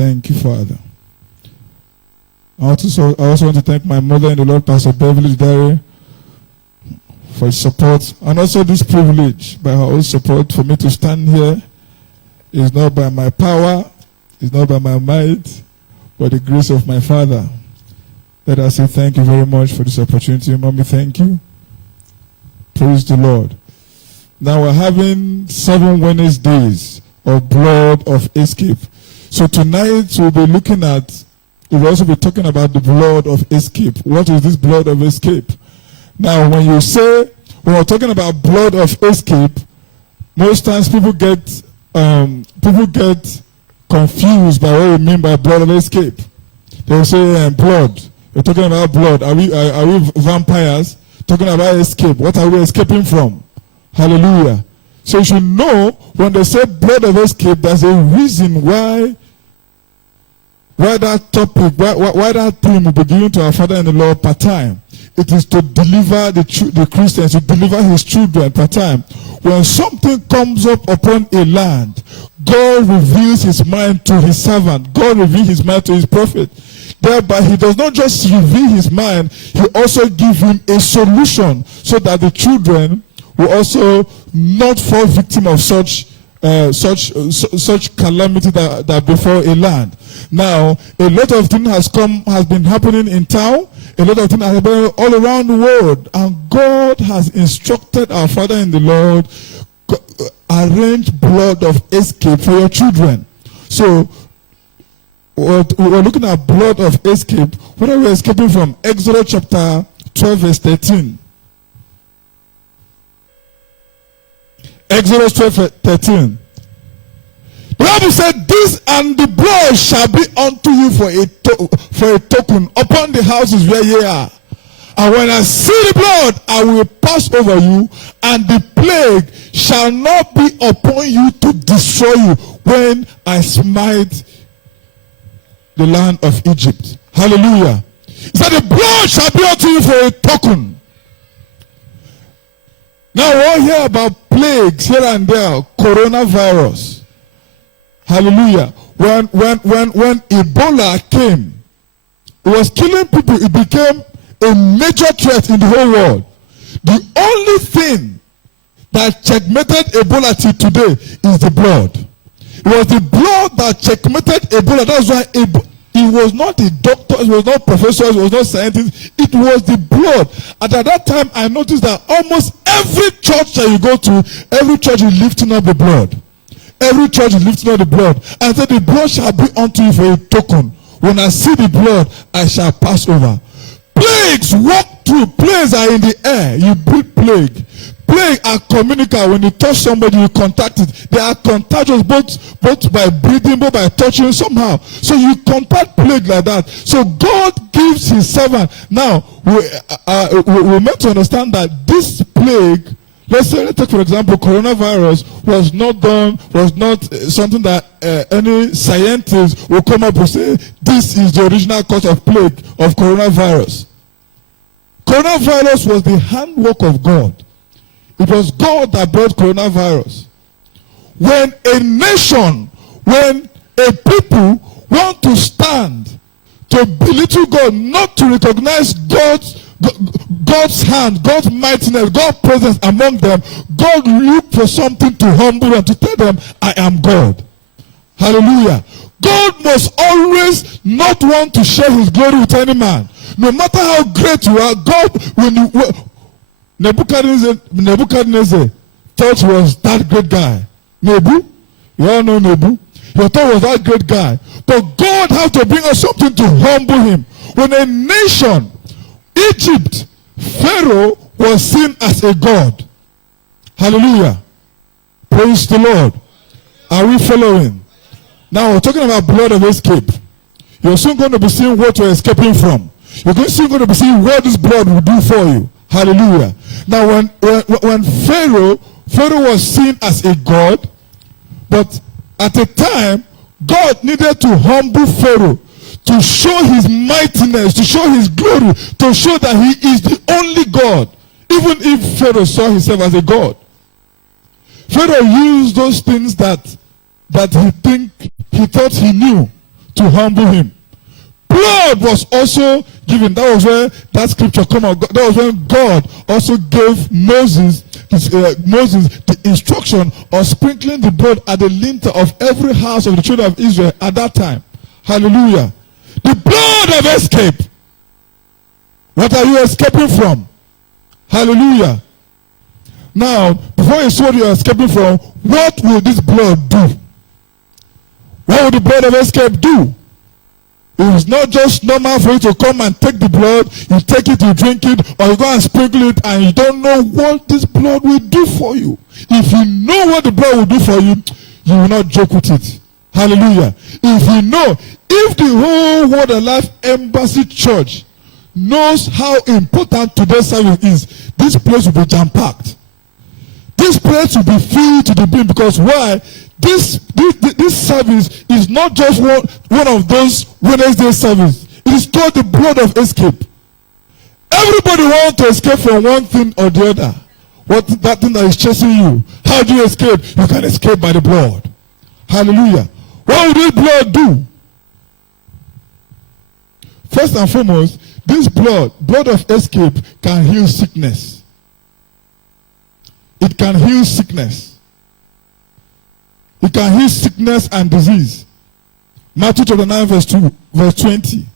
Thank you, Father. I also want to thank my mother in the Lord, Pastor Beverly Derry, for his support, and also this privilege by her own support for me to stand here. It's not by my power, it's not by my might, but the grace of my Father. Let us say thank you very much for this opportunity. Mommy, thank you. Praise the Lord. Now we're having 7 Wednesdays of blood of escape. So tonight we'll be looking at, we'll also be talking about the blood of escape. What is this blood of escape? Now when we're talking about blood of escape, most times people get confused by what we mean by blood of escape. They'll say blood. We're talking about blood. Are we vampires? Talking about escape. What are we escaping from? Hallelujah. So you should know, when they say blood of escape, there's a reason why that topic, why that theme will be given to our Father in the Lord per time. It is to deliver the Christians, to deliver his children per time. When something comes up upon a land, God reveals his mind to his servant. God reveals his mind to his prophet. Thereby, he does not just reveal his mind, he also gives him a solution so that the children will also not fall victim of such calamity that befall a land. Now, a lot of things has been happening in town. A lot of things are happening all around the world, and God has instructed our Father in the Lord, arrange blood of escape for your children. So we're looking at blood of escape. What are we escaping from? Exodus chapter 12 verse 13. Exodus 12:13. The Bible said, "This and the blood shall be unto you for a token upon the houses where ye are. And when I see the blood, I will pass over you, and the plague shall not be upon you to destroy you when I smite the land of Egypt." Hallelujah. He said, "The blood shall be unto you for a token." Now we'll hear about plagues here and there, coronavirus. Hallelujah. When Ebola came, it was killing people. It became a major threat in the whole world. The only thing that checkmated Ebola till today is the blood. It was the blood that checkmated Ebola. That's why it was not a doctor, it was not professor, it was not scientist. It was the blood. And at that time, I noticed that almost every church that you go to, every church is lifting up the blood. Every church is lifting up the blood. And said, "The blood shall be unto you for a token. When I see the blood, I shall pass over." Plagues walk through. Plagues are in the air. You breathe plague. Plague are communicable. When you touch somebody, you contact it. They are contagious both by breathing, both by touching somehow. So you contact plague like that. So God gives his servant. Now, we're meant to understand that this plague, let's take for example, coronavirus was not something that any scientist will come up and say, this is the original cause of plague of coronavirus. Coronavirus was the handwork of God. It was God that brought coronavirus. When a nation, when a people want to stand to belittle God, not to recognize God's hand, God's mightiness, God's presence among them, God looked for something to humble them, to tell them, "I am God." Hallelujah. God must always not want to share his glory with any man. No matter how great you are, God, Nebuchadnezzar thought he was that great guy. Nebu? You all know Nebu? He thought he was that great guy. But God had to bring us something to humble him. When a nation, Egypt, Pharaoh was seen as a god. Hallelujah. Praise the Lord. Are we following? Now we're talking about blood of escape. You're soon going to be seeing what you're escaping from. You're soon going to be seeing what this blood will do for you. Hallelujah. Now when Pharaoh was seen as a god, but at a time, God needed to humble Pharaoh to show his mightiness, to show his glory, to show that he is the only God, even if Pharaoh saw himself as a god. Pharaoh used those things that he thought he knew to humble him. Blood was also given. That was where that scripture came out. That was when God also gave Moses the instruction of sprinkling the blood at the lintel of every house of the children of Israel at that time. Hallelujah. The blood of escape. What are you escaping from? Hallelujah. Now, before you see what you are escaping from, what will this blood do? What will the blood of escape do? It is not just normal for you to come and take the blood, you take it, you drink it, or you go and sprinkle it, and you don't know what this blood will do for you. If you know what the blood will do for you, you will not joke with it. Hallelujah. If you know, if the whole Word of Life Embassy Church knows how important today's service is, this place will be jam-packed. This place will be filled to the brim, because why? This service is not just one of those Wednesday services. It is called the blood of escape. Everybody wants to escape from one thing or the other. That thing that is chasing you. How do you escape? You can escape by the blood. Hallelujah. What will this blood do? First and foremost, this blood of escape, can heal sickness. It can heal sickness. It can heal sickness and disease. Matthew chapter 9 verse 20.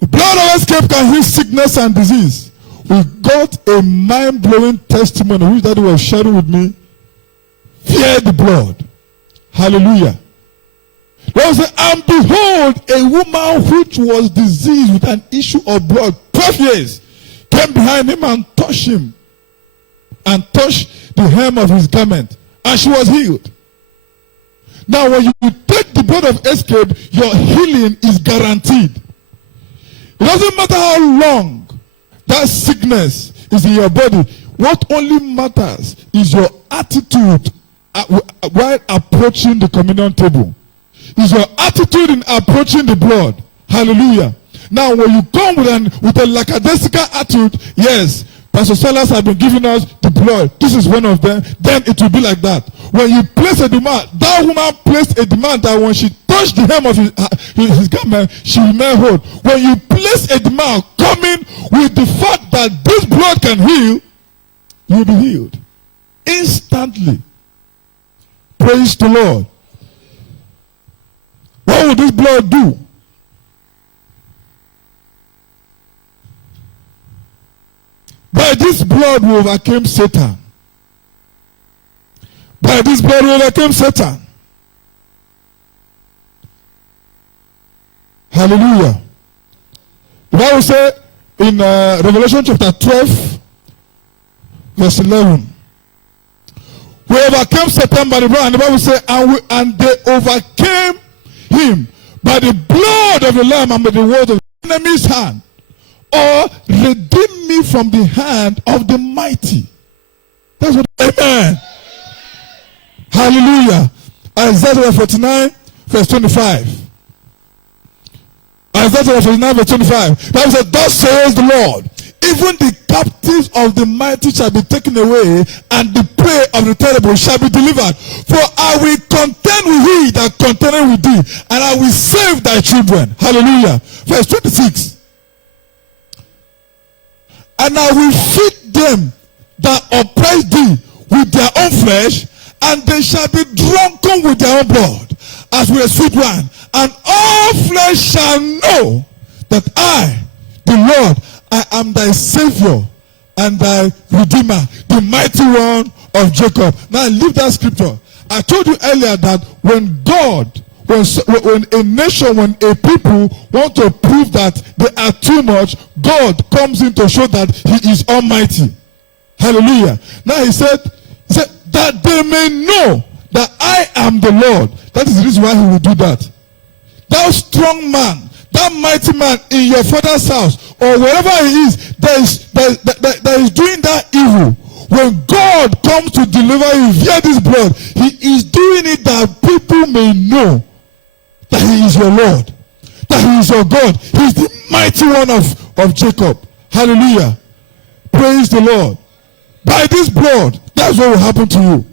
The blood of escape can heal sickness and disease. We got a mind-blowing testimony which Daddy was sharing with me. Fear the blood. Hallelujah. There was and behold, a woman which was diseased with an issue of blood 12 years came behind him and touched him, and touched the hem of his garment, and she was healed. Now, when you take the blood of escape, your healing is guaranteed. It doesn't matter how long that sickness is in your body. What only matters is your attitude while approaching the communion table. Is your attitude in approaching the blood. Hallelujah. Now, when you come with a lackadaisical attitude, yes, Pastor Silas has been giving us the blood. This is one of them. Then it will be like that. When you place a demand, that woman placed a demand that when she touched the hem of his garment, she remained whole. When you place a demand coming with the fact that this blood can heal, you will be healed instantly. Praise the Lord. What will this blood do? By this blood we overcame Satan. By this blood we overcame Satan. Hallelujah. The Bible says in Revelation chapter 12, verse 11. We overcame Satan by the blood, and the Bible says, and they overcame him by the blood of the Lamb and by the word of the enemy's hand, or redeem me from the hand of the mighty. That's what. Amen. Hallelujah. Isaiah 49 verse 25. Isaiah 49 verse 25. That says, thus says the Lord, even the captives of the mighty shall be taken away, and the prey of the terrible shall be delivered. For I will contend with he that contendeth with thee, and I will save thy children. Hallelujah. Verse 26. And I will feed them that oppress thee with their own flesh, and they shall be drunken with their own blood, as with a sweet wine. And all flesh shall know that I, the Lord, I am thy Savior and thy Redeemer, the mighty one of Jacob. Now leave that scripture. I told you earlier that when a nation, when a people want to prove that they are too much, God comes in to show that he is almighty. Hallelujah. Now he said that they may know that I am the Lord. That is the reason why he will do that. Thou strong man, that mighty man in your father's house, or wherever he is, that is doing that evil. When God comes to deliver you via this blood, he is doing it that people may know that he is your Lord, that he is your God. He is the mighty one of Jacob. Hallelujah. Praise the Lord. By this blood, that's what will happen to you.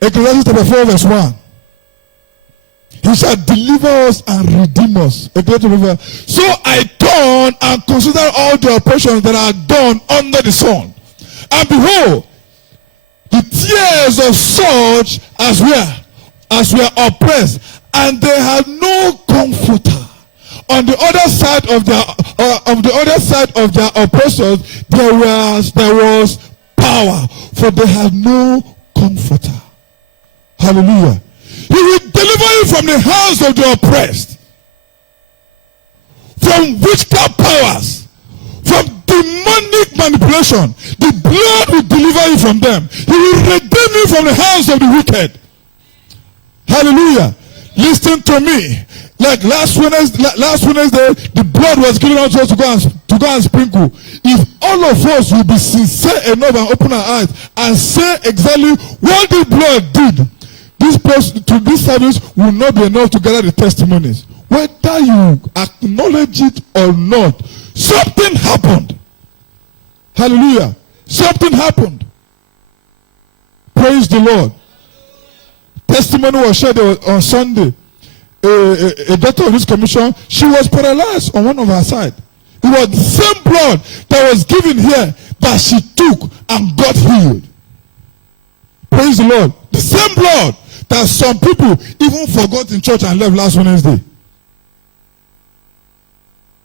Ecclesiastes chapter 4 verse 1. He shall deliver us and redeem us. So I turn and consider all the oppressions that are done under the sun. And behold, the tears of such as were oppressed, and they had no comforter. On the other side of their oppressors, there was power, for they had no comforter. Hallelujah. He will deliver you from the hands of the oppressed, from witchcraft powers, from demonic manipulation. The blood will deliver you from them. He will redeem you from the hands of the wicked. Hallelujah. Listen to me. Like last Wednesday, the blood was given out to us to go and sprinkle. If all of us will be sincere enough and open our eyes and say exactly what the blood did, this service will not be enough to gather the testimonies. Whether you acknowledge it or not, something happened. Hallelujah. Something happened. Praise the Lord. Testimony was shared on Sunday. A daughter of this commission, she was paralyzed on one of her side. It was the same blood that was given here that she took and got healed. Praise the Lord. The same blood that some people even forgot in church and left last Wednesday.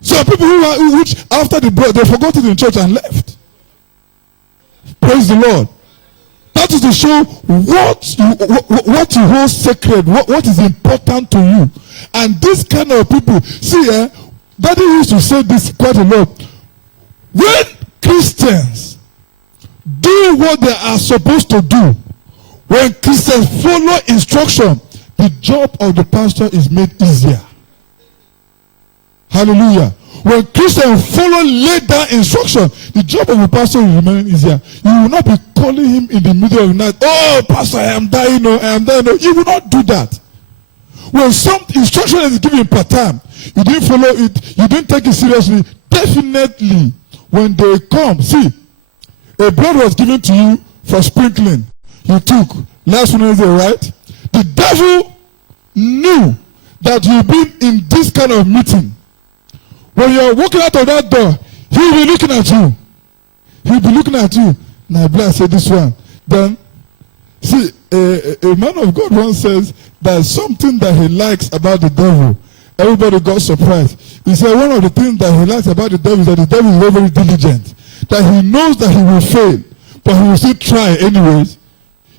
Some people which after the blood, they forgot it in church and left. Praise the Lord. That is to show what you hold sacred, what is important to you. And this kind of people, see, Daddy used to say this quite a lot. When Christians do what they are supposed to do, when Christians follow instruction, the job of the pastor is made easier. Hallelujah. When Christians follow laid down instruction, the job of the pastor will remain easier. You will not be calling him in the middle of the night. Oh, pastor, I am dying. No, I am dying. No. You will not do that. When some instruction is given per time, you didn't follow it, you didn't take it seriously, definitely when they come, see, a blood was given to you for sprinkling. You took last Wednesday, right? The devil knew that you've been in this kind of meeting. When you're walking out of that door, he'll be looking at you. He'll be looking at you. Now, I said this one. Then, see, a man of God once says there's something that he likes about the devil. Everybody got surprised. He said one of the things that he likes about the devil is that the devil is very, very diligent. That he knows that he will fail, but he will still try anyways.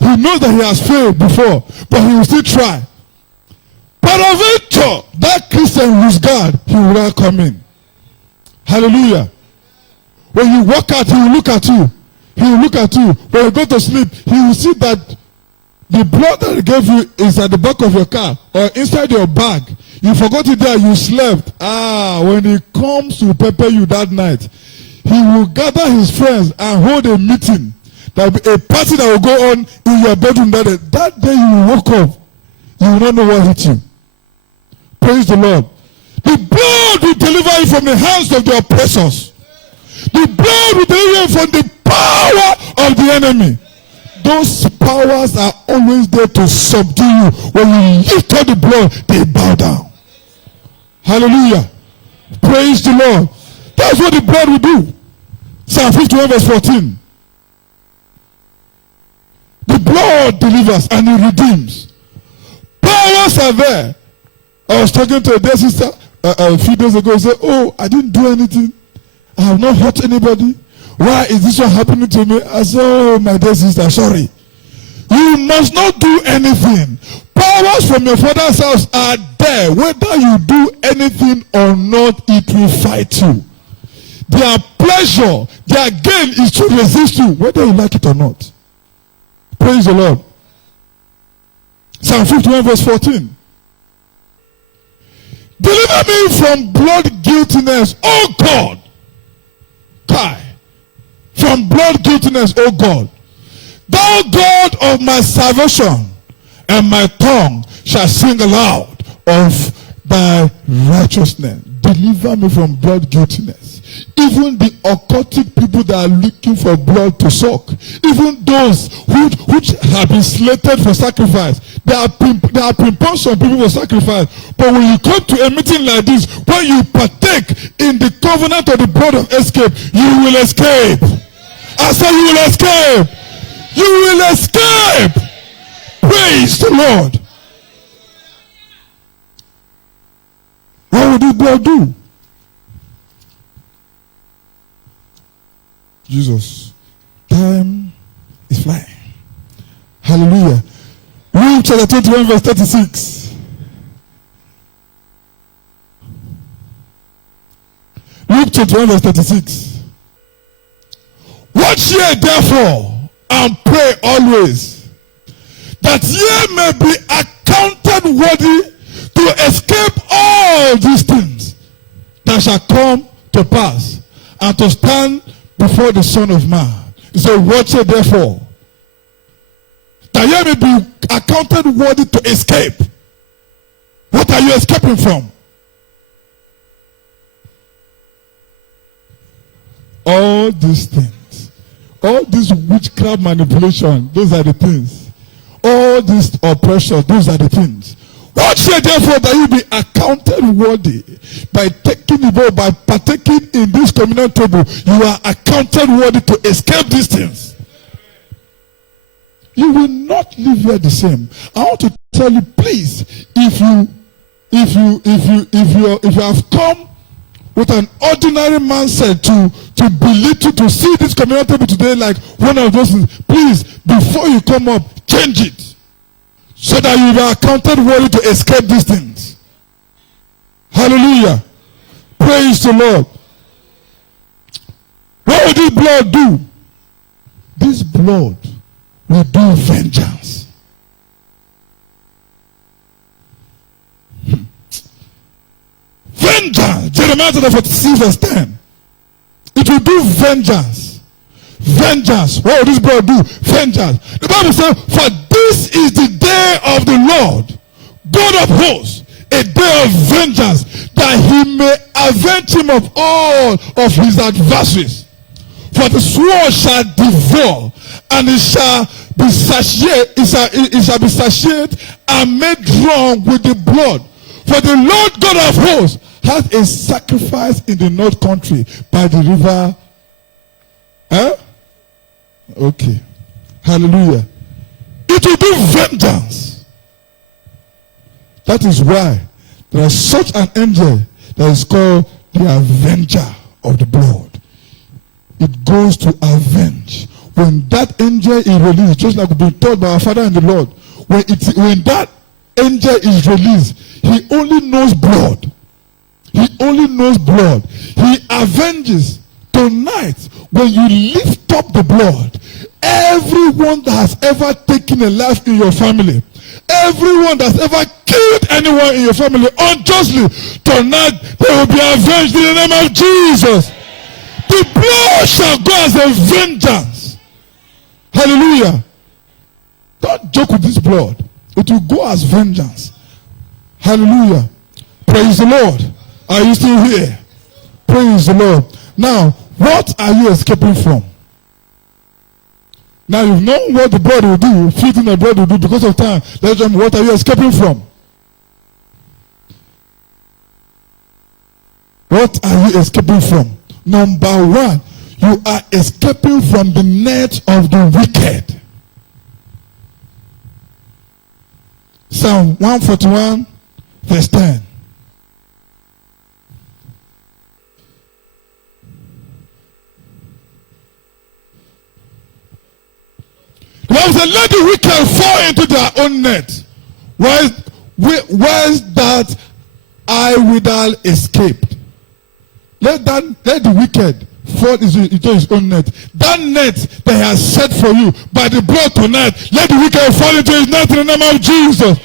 He knows that he has failed before, but he will still try. Peradventure, that Christian who's God, he will not come in. Hallelujah. When you walk out, he will look at you. He will look at you. When you go to sleep, he will see that the blood that he gave you is at the back of your car or inside your bag. You forgot it there, you slept. When he comes to prepare you that night, he will gather his friends and hold a meeting. There will be a party that will go on in your bedroom that day. That day you will wake up. You will not know what hit you. Praise the Lord. The blood will deliver you from the hands of the oppressors. The blood will deliver you from the power of the enemy. Those powers are always there to subdue you. When you lift up the blood, they bow down. Hallelujah. Praise the Lord. That's what the blood will do. Psalm 51 verse 14. The blood delivers and it redeems. Powers are there. I was talking to a dear sister a few days ago. She said, oh, I didn't do anything. I have not hurt anybody. Why is this one happening to me? I said, oh, my dear sister, sorry. You must not do anything. Powers from your father's house are there. Whether you do anything or not, it will fight you. Their pleasure, their gain is to resist you, whether you like it or not. Praise the Lord. Psalm 51 verse 14. Deliver me from blood guiltiness, O God. Kai. From blood guiltiness, O God. Thou God of my salvation, and my tongue shall sing aloud of thy righteousness. deliver me from blood guiltiness. Even the occultic people that are looking for blood to suck, even those which have been slated for sacrifice, they are prepossessed people for sacrifice. But when you come to a meeting like this, when you partake in the covenant of the blood of escape, you will escape. I said you will escape. You will escape. Praise the Lord. What would this blood do? Jesus, time is flying. Hallelujah. Luke chapter 21 verse 36. Luke 21 verse 36. Watch ye therefore and pray always, that ye may be accounted worthy to escape all these things that shall come to pass, and to stand before the Son of Man. He said, watch ye therefore, that ye may be accounted worthy to escape. What are you escaping from? All these things. All this witchcraft manipulation, those are the things. All this oppression, those are the things. Watch ye therefore that you be accounted worthy by taking the vote, by partaking in this communion table. You are accounted worthy to escape these things. You will not live here the same. I want to tell you, please, if you have come with an ordinary mindset to belittle, to see this communion table today like one of those things, please, before you come up, change it. So that you are accounted worthy to escape these things. Hallelujah. Praise the Lord. What will this blood do? This blood will do vengeance. Vengeance. Jeremiah 46 verse 10. It will do vengeance. Vengeance. What will this blood do? Vengeance. The Bible says, for this is the day of the Lord, God of hosts, a day of vengeance, that he may avenge him of all of his adversaries. For the sword shall devour, and it shall be satiated and made drunk with the blood. For the Lord God of hosts has a sacrifice in the north country by the river. Okay. Hallelujah. It will do vengeance. That is why there is such an angel that is called the avenger of the blood. It goes to avenge. When that angel is released, just like we've been taught by our Father in the Lord, when that angel is released, he only knows blood. He only knows blood. He avenges. Tonight, when you lift up the blood, everyone that has ever taken a life in your family, everyone that's ever killed anyone in your family unjustly, tonight they will be avenged in the name of Jesus. The blood shall go as a vengeance. Hallelujah. Don't joke with this blood. It will go as vengeance. Hallelujah. Praise the Lord. Are you still here? Praise the Lord. Now, what are you escaping from? Now you've known what the blood will do, feeding the blood will do because of time. Let's tell me, what are you escaping from? What are you escaping from? Number one, you are escaping from the net of the wicked. Psalm 141, verse 10. The Bible said, let the wicked fall into their own net. Where's that I withal escaped? Let the wicked fall into his own net. That net that he has set for you by the blood tonight, let the wicked fall into his net in the name of Jesus.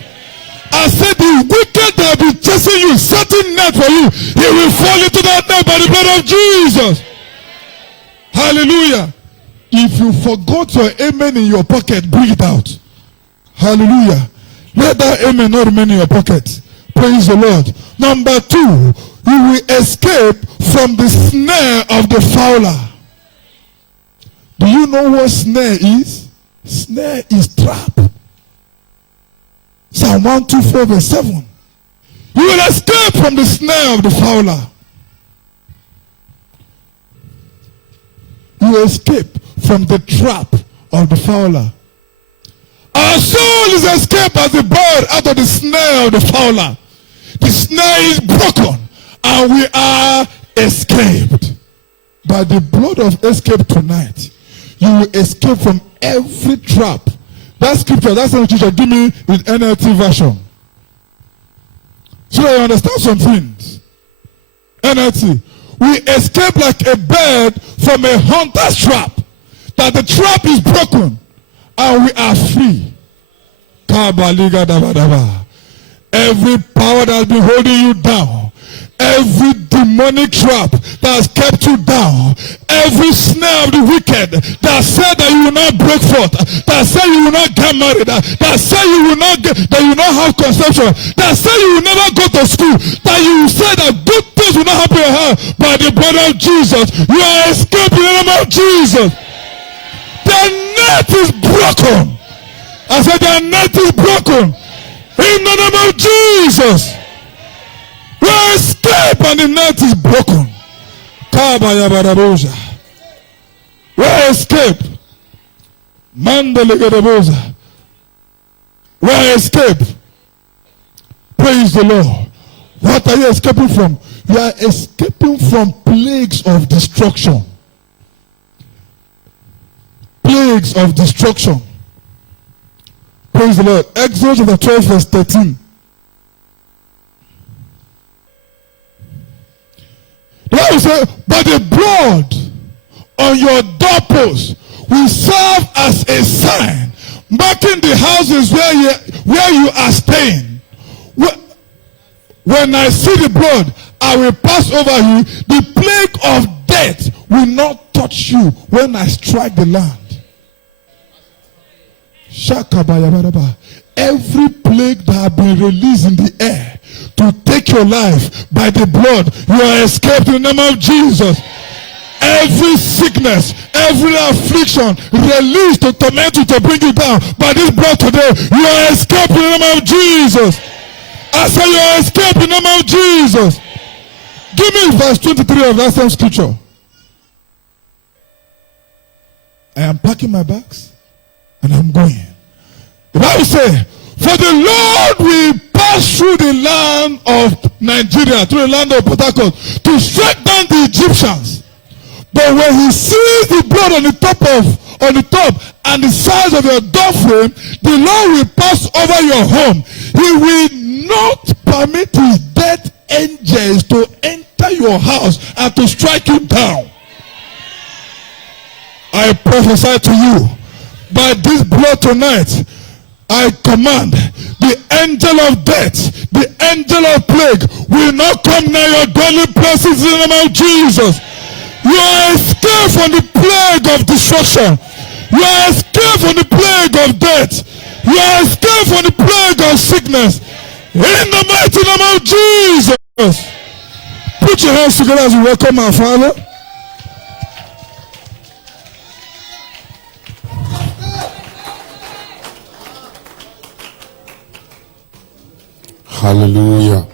I said the wicked that will be chasing you, setting net for you, he will fall into that net by the blood of Jesus. Hallelujah. If you forgot your amen in your pocket, bring it out. Hallelujah. Let that amen not remain in your pocket. Praise the Lord. Number 2, you will escape from the snare of the fowler. Do you know what snare is? Snare is trap. Psalm 124 verse 7. You will escape from the snare of the fowler. You will escape from the trap of the fowler. Our soul is escaped as a bird out of the snare of the fowler. The snare is broken and we are escaped. By the blood of escape tonight, you will escape from every trap. That scripture, that's what you should give me in NLT version. So I understand some things. NLT. We escape like a bird from a hunter's trap. That the trap is broken and we are free. Every power that has been holding you down, every demonic trap that has kept you down, every snare of the wicked that said that you will not break forth, that said you will not get married, that said you will not have conception, that said you will never go to school, that you will say that good things will not happen in her, by the blood of Jesus, you are escaping in the name of Jesus. The net is broken. I said the net is broken in the name of Jesus. We escape and the net is broken. We escape. We escape. Praise the Lord. What are you escaping from? You are escaping from plagues of destruction. Plagues of destruction. Praise the Lord. Exodus chapter 12 verse 13. The Bible says, but the blood on your doorpost will serve as a sign, marking the houses where you are staying. When I see the blood, I will pass over you. The plague of death will not touch you when I strike the land. Every plague that has been released in the air to take your life by the blood, you are escaped in the name of Jesus. Every sickness, every affliction released to torment you, to bring you down, by this blood today, you are escaped in the name of Jesus. I say you are escaped in the name of Jesus. Give me verse 23 of that same scripture. I am packing my bags and I'm going. The Bible says, for the Lord will pass through the land of Nigeria, through the land of Port Harcourt, to strike down the Egyptians. But when he sees the blood on the top and the size of your door frame, the Lord will pass over your home. He will not permit his death angels to enter your house and to strike you down. I prophesy to you, by this blood tonight, I command the angel of death, the angel of plague will not come near your dwelling places in the name of Jesus. You are escaped from the plague of destruction. You are escaped from the plague of death. You are escaped from the plague of sickness. In the mighty name of Jesus. Put your hands together as we welcome our Father. Hallelujah.